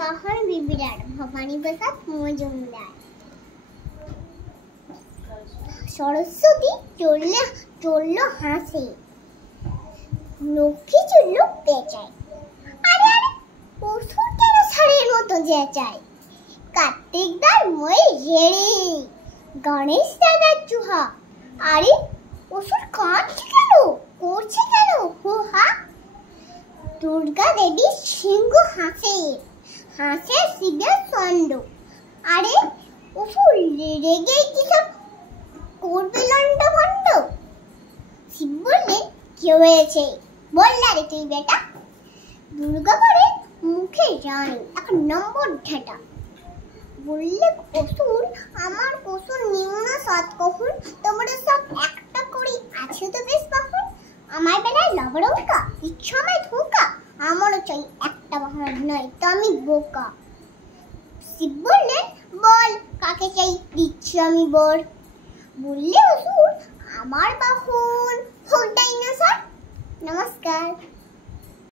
বাহন বিবিরাট ভবানী প্রসাদ মজুমদার। সরস্বতী চললো হাসে, লক্ষ্মী চলল পেঁচায়। আরে আরে অসুর কেন ষাঁড়ের মতো চেঁচায়? কার্তিক দার মই রেড়ে, গণেশ দাদার চুহা। আরে অসুর কাঁদছে কেন, করছে কেন হুহা? দুর্গা দেবী সিংহ হাসে, হাসে শিবের চন্ড। আরে অসুর রেগে কি সব করবে লন্ড ভন্ড? শিব বললেন কি হয়েছে, বললা রে তুই বেটা? দুর্গা করে মুখে রানী এখন নম্বর ঢাটা। বললে অসুর আমার কসুর নিম্ন সৎ কহুন, তোমরা সব একটা করে আছে তো বেশ বাহন। আমার বেলায় লবড়ঙ্কা ইচ্ছা আমায় ধোকা, আমারও চাই একটা বাহন নয় তো আমি বোকা। শিব বললেন বল কাকে চাই দিচ্ছি আমি বর। বললে অসুর আমার বাহন